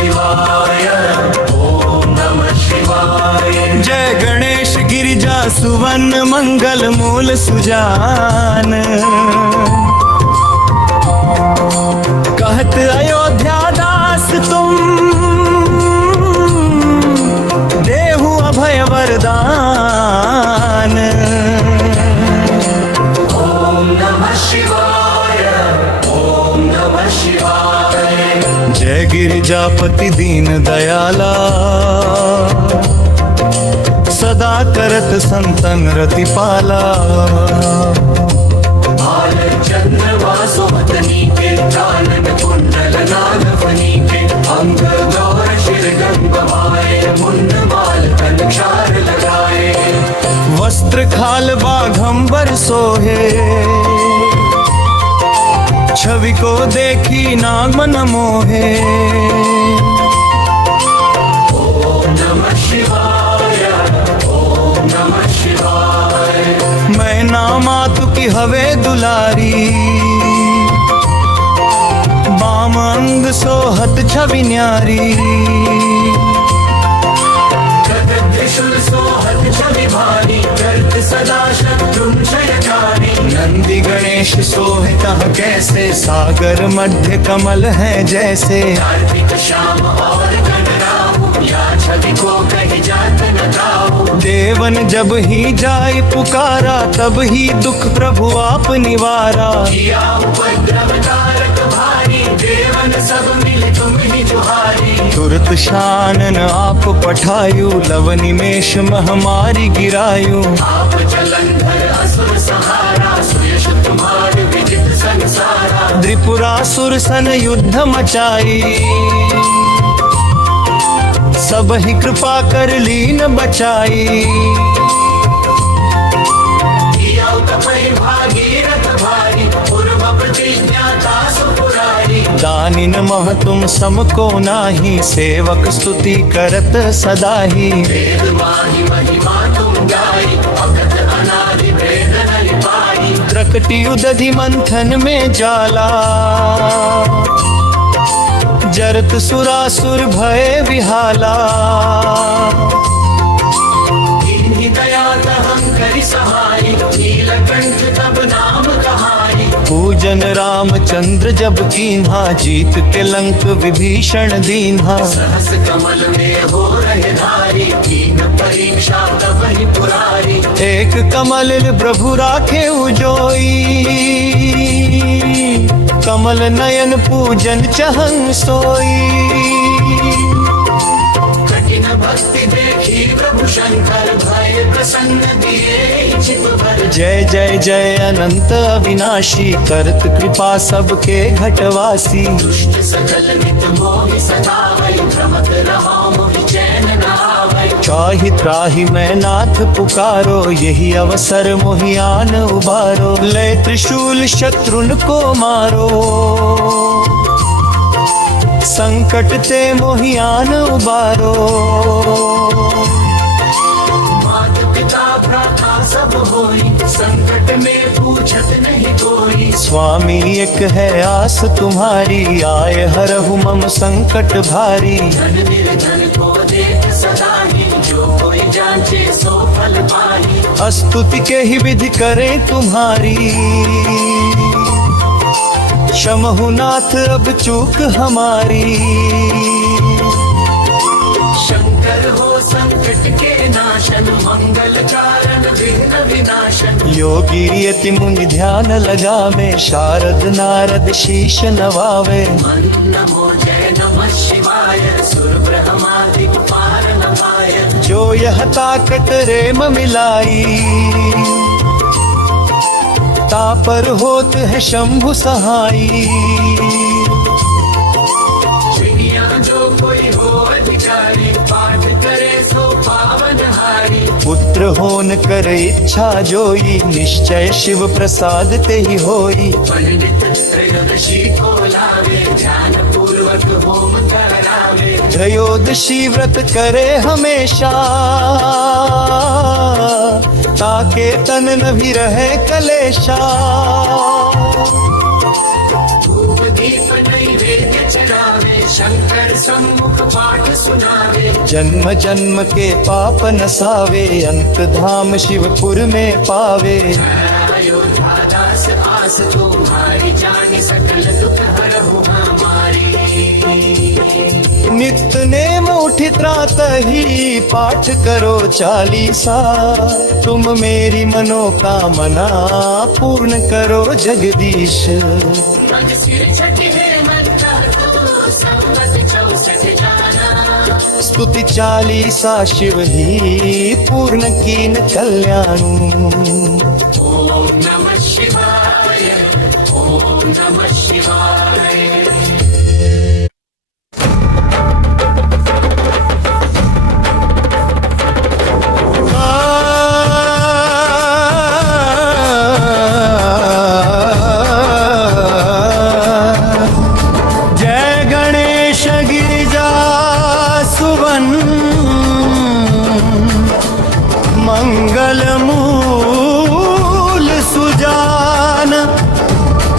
शिवाय, ओम नमः शिवाय। जय गणेश गिरिजा सुवन मंगल मूल सुजान, कहत अयोध्या दास तुम देहु अभय वरदान। ओम नमः शिवाय, ओम नमः शिवाय। जय गिरिजापति दीन दयाला, सदा करत संतन रतिपाला। बाल चंद्रमा सुमतनी के, कानन कुंडल नाग फनी के, अंग गौर शिर गंगवाए, मुंड माल तन क्षार लगाए। वस्त्र खाल बाघंबर सोहे, छवि को देखी नाग मन मोहे। ओम नमः शिवाय, ओम नमः शिवाय। मैं नामातु की हवे दुलारी, बाम अंग सोहत छवि न्यारी। जगत त्रिशूल सोहत छवि भारी, गर्द सदा शत्रुंजयकारी। नंदी गणेश सोहता कैसे, सागर मध्य कमल है जैसे। कार्तिक श्याम और गणराम, या छवि को कहीं जात न गाओ। देवन जब ही जाय पुकारा, तब ही दुख प्रभु आप निवारा। किया उपद्रव तारक भारी, देवन सब मिल तुम ही जुहारी। तुरत शानन आप पठायु, लव निमेष महामारी गिरायु। आप जलंधर असुर सहारा, सुयश तुम्हार विजित संसारा। त्रिपुरासुर सन युद्ध मचाई, सब ही कृपा कर लीन बचाई। किया तपय भागीरथ भारी, पूर्व प्रतिज्ञा तासु पुरारी। दानिन मह तुम सम को नाही, सेवक स्तुति करत सदा ही। वेद माहि महिमा तुम गाई, भगत अनादि भेद न पाई। त्रकटी उदधि मंथन में जाला, जरत सुरासुर भय विहाला। इन्हीं दया तहं करि सहाई, नीलकंठ तब नाम कहाई। पूजन रामचंद्र जब कीन्हा, जीत के लंक विभीषण दीन्हा। सहस कमल में हो रहे धारी, कीन परीक्षा तब ही पुरारी। एक कमल प्रभु राखे उजोई, कमल नयन पूजन चहं सोई। कठिन भक्ति देखी प्रभु शंकर, भय प्रसन्न दिए छिप भर। जय जय जय अनंत अविनाशी, करत कृपा सबके घटवासी। दुष्ट सकल नित मोहि सतावै, भ्रमत रहा मोहि चैन न आवै। त्राहि त्राहि मैं नाथ पुकारो, यही अवसर मोहियान उबारो। लय त्रिशूल शत्रुन को मारो, संकट ते मोहियान उबारो। मात पिता भ्राता सब होई, संकट में पूछत नहीं कोई। स्वामी एक है आस तुम्हारी, आए हरहु मम संकट भारी। धन निर्धन को देख सदा ही, जो कोई जांचे सो फल पाई। स्तुति के ही विधि करे तुम्हारी, क्षमहु नाथ अब चूक हमारी। शंकर हो संकट के नाशन, मंगल कारण विघ्न विनाशन। योगी यति मुनि ध्यान लगावे, शारद नारद शीश नवावे। मन नमो जय नमः शिवाय, सुर ब्रह्मादि पार न पाय। जो यह ताकत रेम मिलाई, तापर होत है शंभु सहाई। दुनिया जो कोई हो अधिकारी, पाठ करे सो पावन हारी। पुत्र होन कर इच्छा जोई, निश्चय शिव प्रसाद ते ही होई। पंडित त्रयोदशी को लावे, ध्यान पूर्वक होम करावे। त्रयोदशी व्रत करे हमेशा, ताके तन न भी रहे कलेशा। धूप दीप नैवेद्य चढ़ावे, शंकर सम्मुख पाठ सुनावे। जन्म जन्म के पाप नसावे, अंत धाम शिवपुर में पावे। अयोध्या दास आस तुम्हारी, जानी सकल दुख हरहु हमारी। नित्य नेम उठित ही पाठ करो चालीसा, तुम मेरी मनोकामना पूर्ण करो जगदीश। मन सिर छठी है मंता तू, संवत 64 जाना। स्तुति चालीसा शिव ही पूर्ण कीन कल्याणु। ओम नमः शिवाय, ओम नमः शिवाय। जय गणेश गिरिजा सुवन, मंगल मूल सुजान।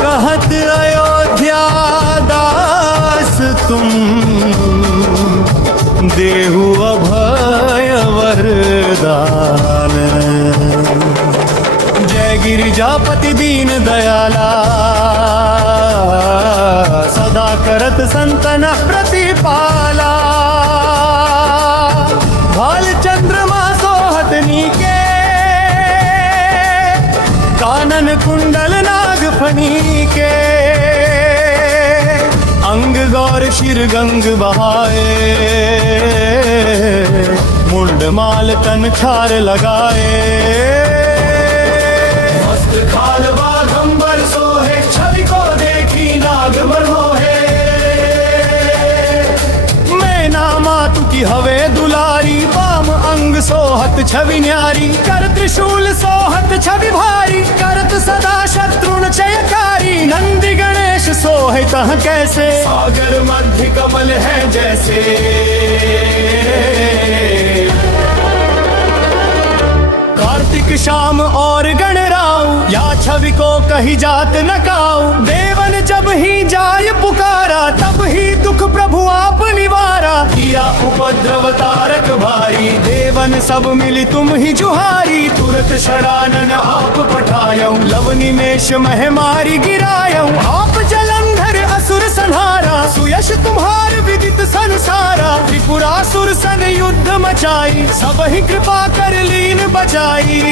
कहत अयोध्या दास तुम, देहु अभय वरदान। जय गिरिजापति दीन दयाला, सदा करत संतन प्रतिपाला। भाल चंद्रमा सोहत नीके, कानन कुंडल नाग फनी के। अंग गौर शिर गंग बहाए, मुंड माल तन छार लगाए। मस्त खाल बाघंबर सोहे, छवि को देखी नाग मनमोहे। मैं नामा तू की हवे दुलारी, वाम अंग सोहत छवि न्यारी। कर त्रिशूल सोहत छवि भारी, करत सदा शत्रुन क्षयकारी। नंदी गणेश सोहे तह कैसे, सागर मध्य कमल है जैसे। कार्तिक शाम और गणराऊ, या छवि को कही जात न काऊ। देवन जब ही जाय पुकारा, तब ही दुख प्रभु आप निवारा। किया उपद्रव तारक भारी, देवन सब मिली तुम ही जुहारी। तुरत शरानन आप पठायऊ, लव निमेष मह मारी गिरायऊ। आप जलंधर असुर संहारा, सुयश तुम्हार विदित संसारा। त्रिपुरासुर सन युद्ध मचाई, सब ही कृपा कर लीन बचाई।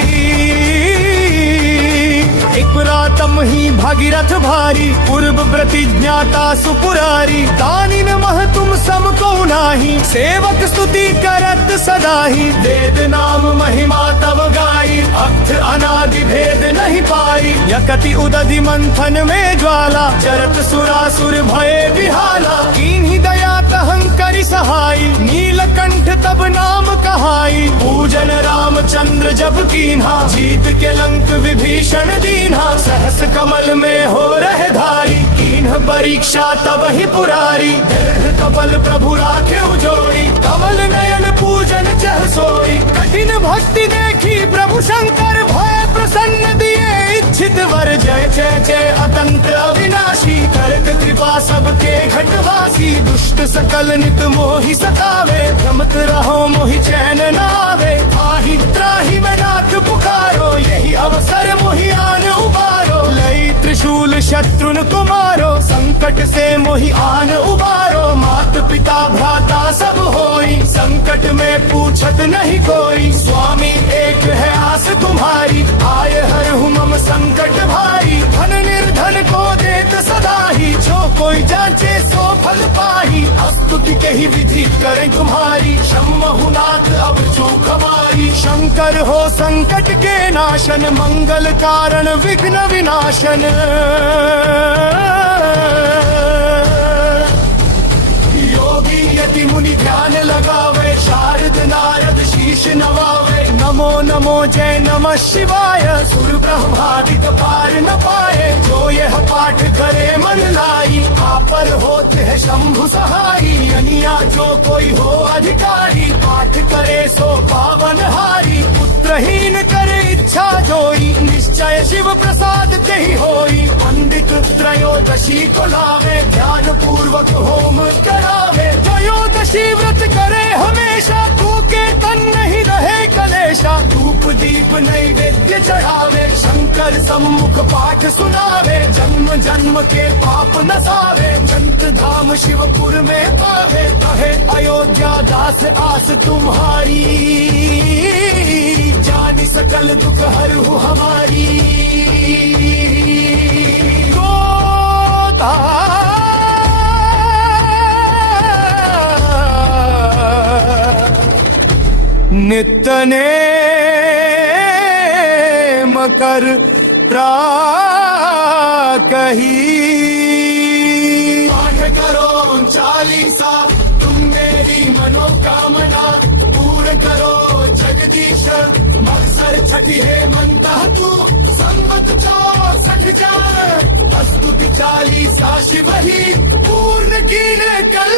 एक रातम ही भागीरथ भारी, पूर्व प्रतिज्ञाता सुपुरारी। दानिन मह तुम सम को नाही, सेवक स्तुति करत सदाही। वेद नाम महिमा तब गाई, अक्त अनादि भेद नहीं पाई। यकति उदधि मंथन में ज्वाला, जरत सुरासुर भये विहाला। कीन्ही दया तहंकरि सहाई, नीलकंठ तब नाम कहाई। पूजन रामचंद्र जब कीन्हा, जीत के लंक विभीषण दीन्हा। सहस कमल में हो रहे धारी, कीन्ह परीक्षा तब ही पुरारी। दृढ़ कमल प्रभु राखे उजोड़ी, कमल नयन पूजन चह सोई। कठिन भक्ति देखी प्रभु शंकर, भय प्रसन्न दिए इच्छित वर। जय जय जय अतंत अविनाशी, करत कृपा सबके घटवासी। दुष्ट सकल नित मोहि सतावे, भ्रमत रहो मोहि चैन न आवे। आहि त्राहि मैं नाथ पुकारो, यही अवसर मोहि आन उबारो। लई त्रिशूल शत्रुन को मारो, संकट से मोहि आन उबारो। मात पिता भ्राता सब होई, संकट में पूछत नहीं कोई। स्वामी एक है आस तुम्हारी, आय हर मम संकट भारी। धन निर्धन को देत सदा ही, जो कोई जांचे सो फल पाही। स्तुति के ही विधि करें तुम्हारी, शम्महु नाथ अब चूक हमारी। शंकर हो संकट के नाशन, मंगल कारण विघ्न विनाशन। योगी यति मुनि ध्यान लगावे, शारद नारद शीश नवावे। नमो नमो जय नमः शिवाय, सुर ब्रह्मादि पार न पाए। जो यह पाठ करे मन लाई, पर होते है शंभु सहाई। अनिया जो कोई हो अधिकारी, पाठ करे सो पावन हारी। पुत्रहीन करे इच्छा जोई, निश्चय शिव प्रसाद प्रसाद ते ही होई। पंडित त्रयोदशी को लावे, ध्यान पूर्वक होम करावे। त्रयोदशी व्रत करे हमेशा, भूखे तन नहीं रहे कलेशा। धूप दीप नैवेद्य चढ़ावे, शंकर सम्मुख पाठ सुनावे। जन्म जन्म के पाप नसावे, संत धाम शिवपुर में पावे। कहे अयोध्या दास आस तुम्हारी, जानी सकल दुख हरहु हमारी। गोदा नितने मकर कही। पाठ करो चालीसा, तुम मेरी मनोकामना पूर्ण करो जगदीश। मत्सर छठी है मनता तू, संवत 64 स्तुति चालीसा शिव ही पूर्ण कीने कल।